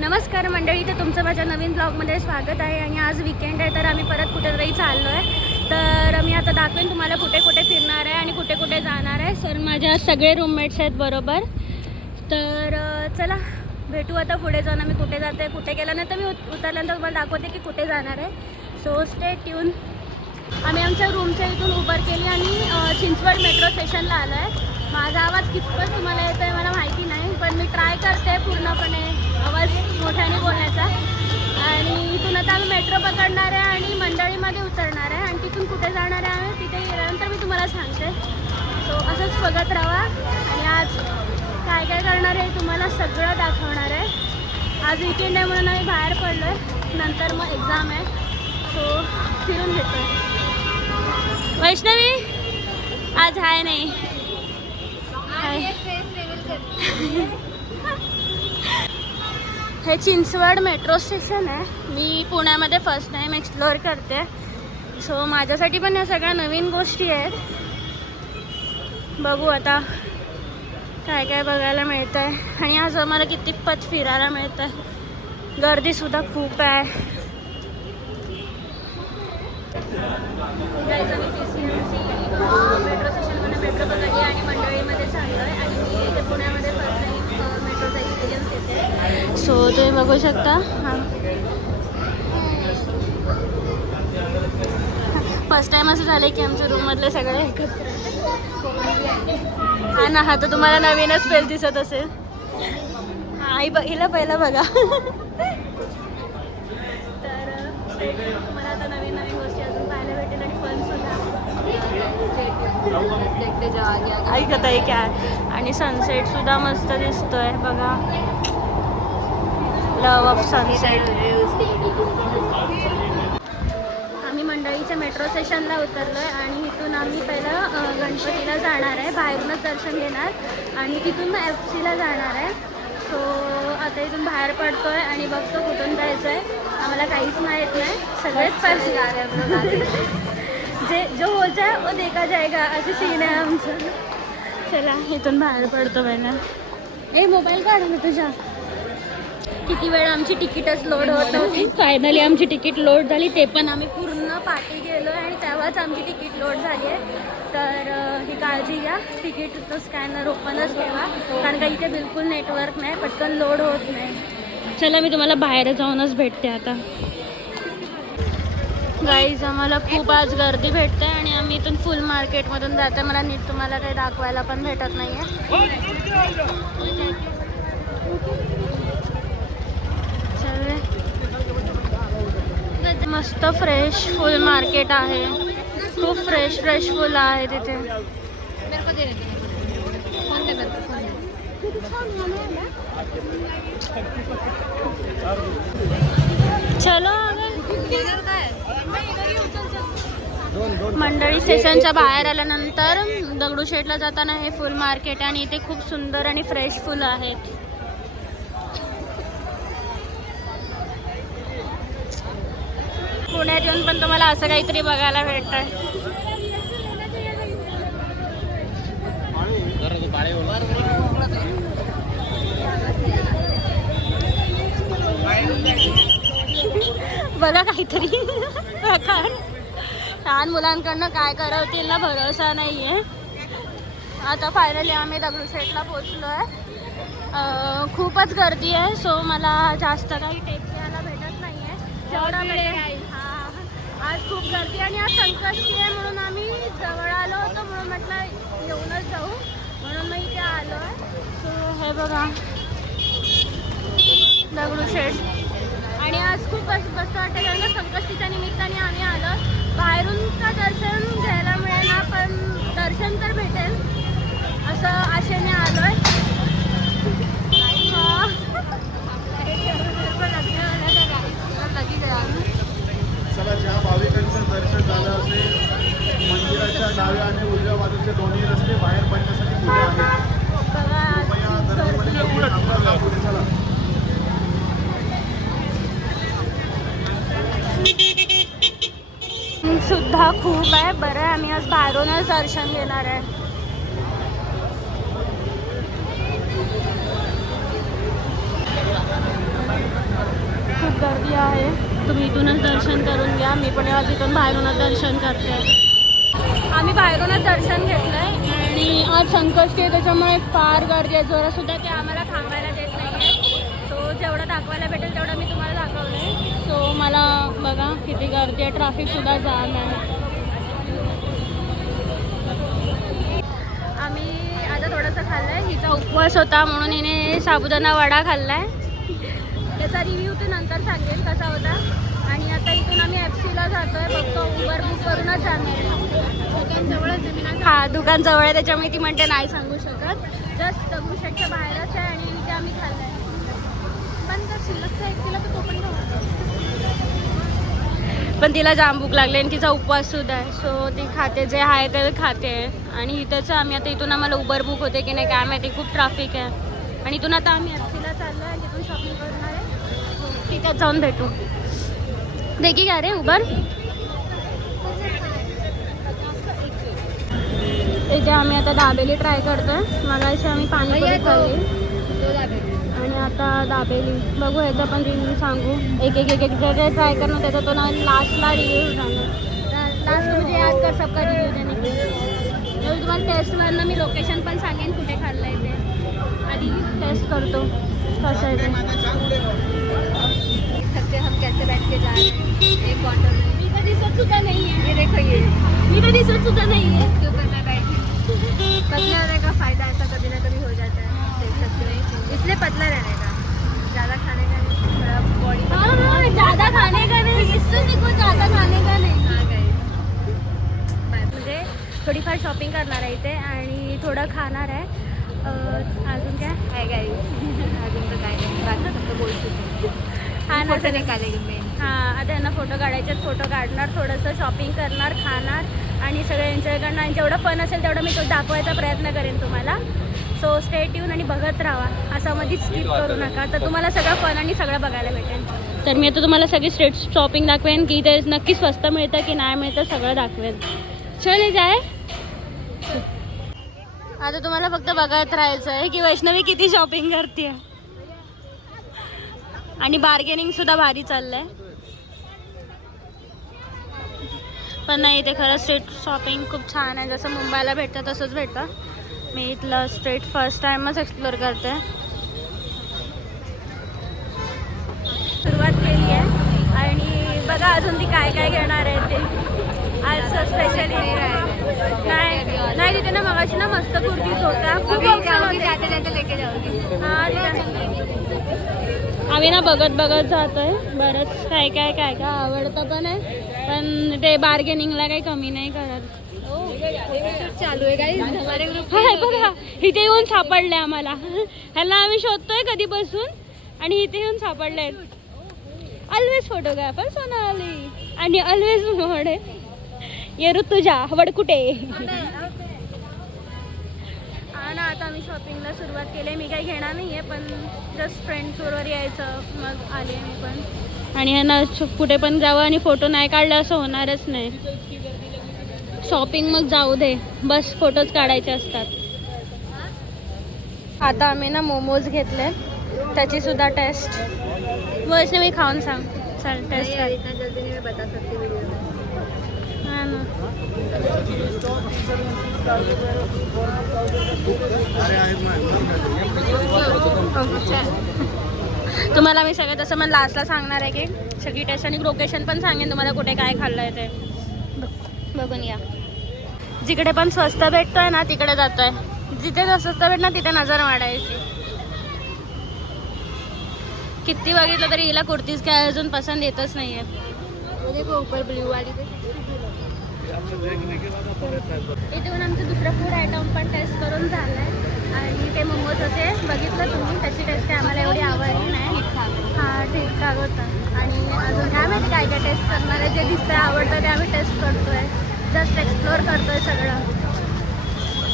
नमस्कार मंडळी, तर तुमचं माझ्या नवीन ब्लॉगमध्ये स्वागत आहे. आणि आज वीकेंड आहे तर आम्ही परत कुठेतरी चाललो आहे. तर मी आता दाखवेन तुम्हाला कुठे कुठे फिरणार आहे आणि कुठे कुठे जाणार आहे. सर माझ्या सगळे रूममेट्स आहेत बरोबर. तर चला भेटू आता पुढे जाऊन. आम्ही कुठे जाते, कुठे गेल्यानंतर मी उतरल्यानंतर तुम्हाला दाखवते की कुठे जाणार आहे. So stay tune. आम्ही आमच्या रूमच्या इथून उबर केली आणि चिंचवड मेट्रो स्टेशनला आलो आहे. माझा आवाज कितपत तुम्हाला येतो आहे मला माहिती नाही, पण मी ट्राय करते पूर्णपणे आवाज मोठ्याने बोलण्याचा. आणि इथून आता आम्ही मेट्रो पकडणार आहे आणि मंडळीमध्ये उतरणार आहे आणि तिथून कुठे जाणार आहे आम्ही तिथे गेल्यानंतर मी तुम्हाला सांगते. सो असंच बघत राहा. आणि आज काय काय करणार आहे तुम्हाला सगळं दाखवणार आहे. आज वीकेंड आहे म्हणून आम्ही बाहेर पडलो आहे, नंतर मग एक्झाम आहे. सो फिरून घेतो. वैष्णवी आज आहे नाही. हे चिंचवड मेट्रो स्टेशन आहे. मी पुण्यामध्ये फर्स्ट टाईम एक्सप्लोअर करते. सो माझ्यासाठी पण या सगळ्या नवीन गोष्टी आहेत. बघू आता काय काय बघायला मिळतं आहे. आणि आज आम्हाला कितीपत फिरायला मिळतं आहे. गर्दीसुद्धा खूप आहे. मेट्रो स्टेशनमध्ये मेट्रो बघायली आणि मंडळीमध्ये चाललो आहे. आणि मी इथे पुण्यामध्ये फर्स्ट टाईम मेट्रोचा एक्सपिरियन्स घेते. सो तुम्ही बघू शकता. फर्स्ट टाईम असं झालं की आमच्या रूममधले सगळे एकत्र. हा ना, हा तर तुम्हाला नवीनच फेल दिसत असेल. आई हिला पहिला बघा. तर तुम्हाला आता नवीन नवीन गोष्टी अजून पाहायला भेटेल आणि फन सुद्धा. ऐकत आहे क्या. आणि सनसेट सुद्धा मस्त दिसतोय बघा. लव ऑफ सनसेट. आम्ही मंडळीच्या मेट्रो स्टेशनला उतरलो आहे आणि इथून आम्ही पहिलं गणपतीला जाणार आहे. बाहेरूनच दर्शन घेणार आणि तिथून मग FC ला जाणार आहे. सो आता इथून बाहेर पडतो आहे आणि बघतो कुठून जायचं आहे. आम्हाला काहीच माहीत नाही. सगळेच पैसे जे जो हो जाए वो देखा जाएगा असे सीन आहे आमचं. चला इथून बाहेर पडतो पहिला. मोबाईल काढ ना तुझ्या. किती वेळ आमची तिकीटच लोड होत नव्हती. फायनली आमची तिकीट लोड झाली. ते पण आम्ही पूर्ण पाठी गेलो आहे आणि तेव्हाच आमची तिकीट लोड झाली आहे. तर ही काळजी घ्या. तिकीटचं स्कॅनर ओपनच ठेवा, कारण का इथे बिलकुल नेटवर्क नाही, पटकन लोड होत नाही. चला मी तुम्हाला बाहेर जाऊनच भेटते आता. गाईज आम्हाला खूप आज गर्दी भेटते आणि आम्ही इथून फुल मार्केटमधून जाते. मला नीट तुम्हाला काही दाखवायला पण भेटत नाही आहे. मस्त फ्रेश फुल मार्केट आहे. खूप फ्रेश फुल आहे तिथे. चलो मंडळी स्टेशनच्या बाहेर आल्यानंतर दगडूशेठला जाताना हे फुल मार्केट आहे आणि इथे खूप सुंदर आणि फ्रेश फुलं आहेत. पुण्यात येऊन पण तुम्हाला असं काहीतरी बघायला भेटतंय. बघा काहीतरी प्रकार. लहान मुलांकडनं काय करवतील ना भरोसा नाही आहे. आता फायनली आम्ही दगडूशेठला पोचलो आहे. खूपच गर्दी आहे. सो मला जास्त काही टेक घ्यायला भेटत नाही आहे. जेवढा वेळ आज खूप गर्दी आणि आज संकष्टी आहे म्हणून आम्ही जवळ आलो होतो, म्हणून म्हटलं येऊनच जाऊ, म्हणून मग इथे आलो आहे. सो हे बघा दगडूशेठ. आणि आज खूप मस्त वाटतं कारण संकष्टीच्या निमित्ताने आम्ही आलो. बाहेरूनचं दर्शन घ्यायला मिळेल ना, पण दर्शन तर भेटेल असं आशेने आलो आहे. चला, ज्या भाविकांचं दर्शन झालं असेल, मंदिराच्या डाव्या आणि उजव्या बाजूचे दोन्ही रस्ते बाहेर पडण्यासाठी खुले आहेत. सुद्धा खूप आहे. बरं आहे आम्ही आज बाहेरूनच दर्शन घेणार आहे. तुम्ही इथूनच दर्शन करून घ्या. मी पण आज इथून बाहेरूनच दर्शन करते. आम्ही बाहेरूनच दर्शन घेतलं आहे आणि आज संकष्टी आहे त्याच्यामुळे फार गर्दी आहे. जोरासुद्धा ते आम्हाला थांबायला देत नाही आहे. सो जेवढं दाखवायला भेटेल तेवढं मी तुम्हाला दाखवलं आहे. सो मला बघा किती गर्दी आहे, ट्रॅफिकसुद्धा जाम आहे. आम्ही आता थोडंसं खाल्लं आहे. हिचा उपवास होता म्हणून हिने साबुदाणा वडा खाल्ला आहे. त्याचा रिव्ह्यू तर नंतर सांगेल कसा होता. आणि आता इथून आम्ही FC ला जातो आहे. फक्त उबर बुक करूनच जाणार आहे. दुकान जवळच आहे. हां, दुकान जवळ आहे त्याच्यामुळे ती म्हणते नाही सांगू शकत. जस्ट दगडूशेठच्या बाहेरच आहे आणि इथे आम्ही खाल्लं आहे. पण जर शिल्लकचा एक किलो तर तो पण पण तिला जाम भूक लागली आणि तिचा उपवाससुद्धा आहे. सो ती खाते, जे आहे ते खाते. आणि इथंच आम्ही आता इथून आम्हाला उबर बुक होते की नाही काय माहिती, खूप ट्रॅफिक आहे. आणि इथून आता आम्ही FC ला चाललो आहे आणि तिथून शॉपिंग करणार आहे. तिथेच जाऊन भेटू. देखी का रे उबर. इथे आम्ही आता दाबेली ट्राय करतोय. मगाशी आम्ही पाणीपुरी खाल्ली आणि आता दाबेली बघू. ह्याचा पण रिव्ह्यू सांगू. एक जे ट्राय करणं त्याचा तो ना लास्टला रिव्ह्यू सांगू. लास्ट म्हणजे याद कर सबका रिव्ह्यू देणे. तुम्हाला टेस्टवरनं मी लोकेशन पण सांगेन कुठे खाल्लं आहे ते. आधी टेस्ट करतो कसं आहे ते. हम कैसे बैठ के जा रहे हैं एक क्वार्टर. मी तर दिसत सुद्धा नाही आहे. ये देखो ये मी तर दिसत सुद्धा नाही आहे. इसके ऊपर मैं बैठी. पतला रहने का फ़ायदा ऐसा कभी ना कभी हो जाता है. देख सकते हैं, इसलिए पतला रहने का, ज़्यादा खाने का नहीं. थोड़ा बॉडी ज़्यादा खाने का नहीं. इससे भी कुछ ज़्यादा खाने का नाही. हाँ गाइस, म्हणजे थोडीफार शॉपिंग करणार आहे इथे आणि थोडं खाणार आहे. अजून काय आहे गाइस? अजून तर काय नाही. बाकी फक्त बोलतो. हां ना, फोटो निघाले मी. हां, आता यांना फोटो काढायचे, फोटो काढणार, थोडंसं शॉपिंग करणार, खाणार आणि सगळं एन्जॉय करणार. आणि जेवढं फन असेल तेवढं मी तो दाखवायचा प्रयत्न करेन तुम्हाला. सो स्टे ट्यून आणि बघत राहा. असं मध्येच स्किप करू नका. तर तुम्हाला सगळं फन आणि सगळं बघायला भेटेल. तर मी आता तुम्हाला सगळी स्ट्रीट शॉपिंग दाखवेन की इथे नक्की स्वस्त मिळतं की नाही मिळतं सगळं दाखवेन. चल जाय. आता तुम्हाला फक्त बघत राहायचं आहे की वैष्णवी किती शॉपिंग करते. आणि बार्गेनिंग सुद्धा भारी चाललंय. पण नाही, ते खरं स्ट्रीट शॉपिंग खूप छान आहे. जसं मुंबईला भेटतं तसंच भेटतं. मी इथलं स्ट्रीट फर्स्ट टाइमच एक्सप्लोर करते. सुरुवात केली आहे आणि बघा अजून ती काय काय घेणार आहे ते. आज स्पेशली नाही तिथे ना मगाशी ना मस्त कुर्तीज होत्या. खूप आम्ही ना बघत जातोय. बरंच काय काय काय काय आवडतं पण आहे. पण ते बार्गेनिंगला काही कमी नाही करत. चालू आहे काही बघा. इथे येऊन सापडले आम्हाला. ह्याला आम्ही शोधतोय कधीपासून आणि इथे येऊन सापडले. ऑलवेज फोटोग्राफर सोनाली आणि ऑलवेज मोडे ये ऋतुजा वड कुठे. हा ना, आता आम्ही शॉपिंगला सुरुवात केली. मी काही घेणार नाही आहे पण जस्ट फ्रेंड्सबरोबर यायचं मग आले मी पण. आणि ह्यांना कुठे पण जावं आणि फोटो नाही काढला असं होणारच नाही. शॉपिंग मग जाऊ दे, बस फोटोज काढायचे असतात. आता आम्ही ना मोमोज घेतले, त्याची सुद्धा टेस्ट वैष्णवी खाऊन सांग. चल टेस्ट कर. हां ना, तुम्हाला मी सगळं तसं मग लास्टला सांगणार आहे की सगळी टेस्ट आणि लोकेशन पण सांगेन तुम्हाला कुठे काय खाल्लं आहे ते बघून या. जिकडे पण स्वस्त भेटतोय ना तिकडे जातोय. जिथे स्वस्त भेटणार तिथे नजर वाढायची. किती बघितलं तरी हिला कुर्तीज काय अजून पसंत येतच नाही आहे. ऊपर ब्ल्यू वाली इथून आमचं दुसरं फूड आयटम पण टेस्ट करून झालं आहे आणि ते मोमोज होते बघितलं तुम्ही. त्याची टेस्ट काय आम्हाला एवढी आवडली नाही. हां ठीकठाक होतं. आणि अजून काय माहिती काय काय टेस्ट करणार आहे. जे दिसतं आवडतं ते आम्ही टेस्ट करतो आहे. जस्ट एक्सप्लोअर करतो आहे सगळं.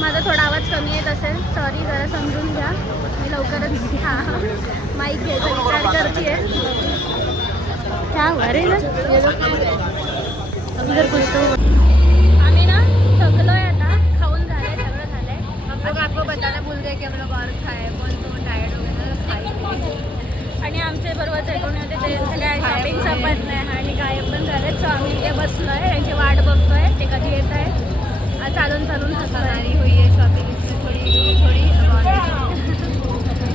माझा थोडा आवाज कमी येत असेल, सॉरी, जरा समजून घ्या. मी लवकरच हां माईक घ्यायचा विचार करते आहे. क्या हुआ रे जर कुछ आम्ही ना थकलो आहे आता. खाऊन झालंय, सगळं झालंय. हम लोग आपको बताना भूल गए कि हम लोग और खाए. पण तो टायर्ड हो गए ना खाई. आणि आमचे बरोबर कोणी होते ते काय शॉपिंग संपत नाही आणि गायब पण झाले. सो आम्ही इथे बसलो आहे, त्यांची वाट बघतोय ते कधी येत आहे. चालून चालून हमारी हुई है शॉपिंग थोड़ी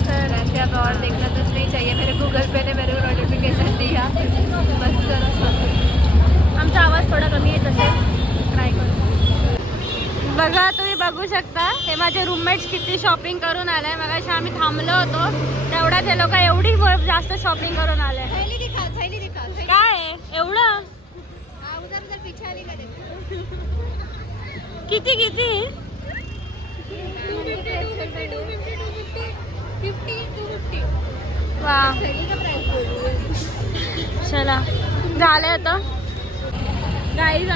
सर ऐसे अब और देखना तो नहीं चाहिए. मेरे गूगल पे ने मेरे को नोटिफिकेशन दिया. बस करो शॉपिंग. आमचा आवाज थोडा कमी येत असेल, ट्राय करू. बघा तुम्ही बघू शकता हे माझे रूममेट्स किती शॉपिंग करून आले. मगाशी आम्ही थांबलो होतो तेवढ्यात हे लोक एवढी जास्त शॉपिंग करून आले. थैली दिखा काय आहे एवढं? उधर उधर पीछे वाली का देखो. किती किती 250 वा. थैली का प्राइस बोल रही है. चला झालं आता. गाईज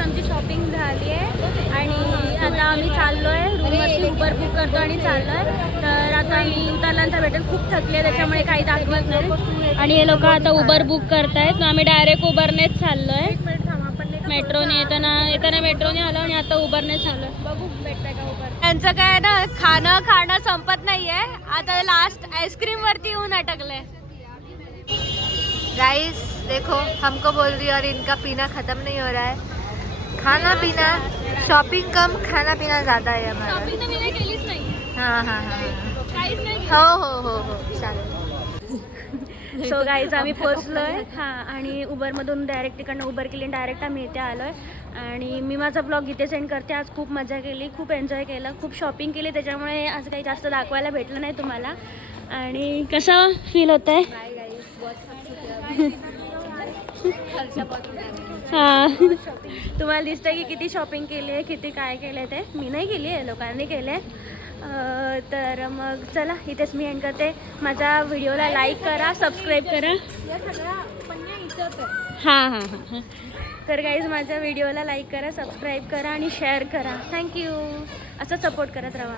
आमची शॉपिंग झाली आहे आणि आता आम्ही चाललो आहे रूमवरती. उबर बुक करतो आणि चाललो आहे. तर आता आम्ही उतरल्यानंतर भेटेल. खूप थकले त्याच्यामुळे काही दाखवत नाही. आणि हे लोक आता उबर बुक करतायत. आम्ही डायरेक्ट उबरनेच चाललो आहे. मेट्रोने येताना मेट्रोने आलो आणि आता उबरने चाललो. बघू भेटतंय का उबर. त्यांचं काय ना खाणं संपत नाहीये. आता लास्ट आईस्क्रीम वरती येऊन अटकले. गाइस देखो हमको बोल रही है और इनका पीना खत्म नहीं हो रहा है. खाना पीना शॉपिंग कम, खाना पीना ज़्यादा है हमारा. शॉपिंग तर मी नाही केलीच नाही. हाँ काहीच नाही. हो चालेल. सो गाईज आम्ही पोचलोय. हां आणि उबरमधून डायरेक्ट तिकडनं उबर केली, डायरेक्ट आम्ही इथे आलोय. आणि मी माझा ब्लॉग इथे सेंड करते. आज खूप मजा केली, खूप एन्जॉय केलं, खूप शॉपिंग केली. त्याच्यामुळे आज काही जास्त दाखवायला भेटलं नाही तुम्हाला. आणि कसं फील होत आहे? हां तुम्हाला दिसतंय की किती शॉपिंग केली आहे, किती काय केलं आहे. ते मी नाही केली आहे, लोकांनी केलं आहे. तर मग चला इथेच मी एंड करते. माझ्या व्हिडिओला लाईक करा, सबस्क्राईब करा. हां तर गाईज माझ्या व्हिडिओला लाईक करा, सबस्क्राईब करा आणि शेअर करा. थँक्यू. असं सपोर्ट करत राहा.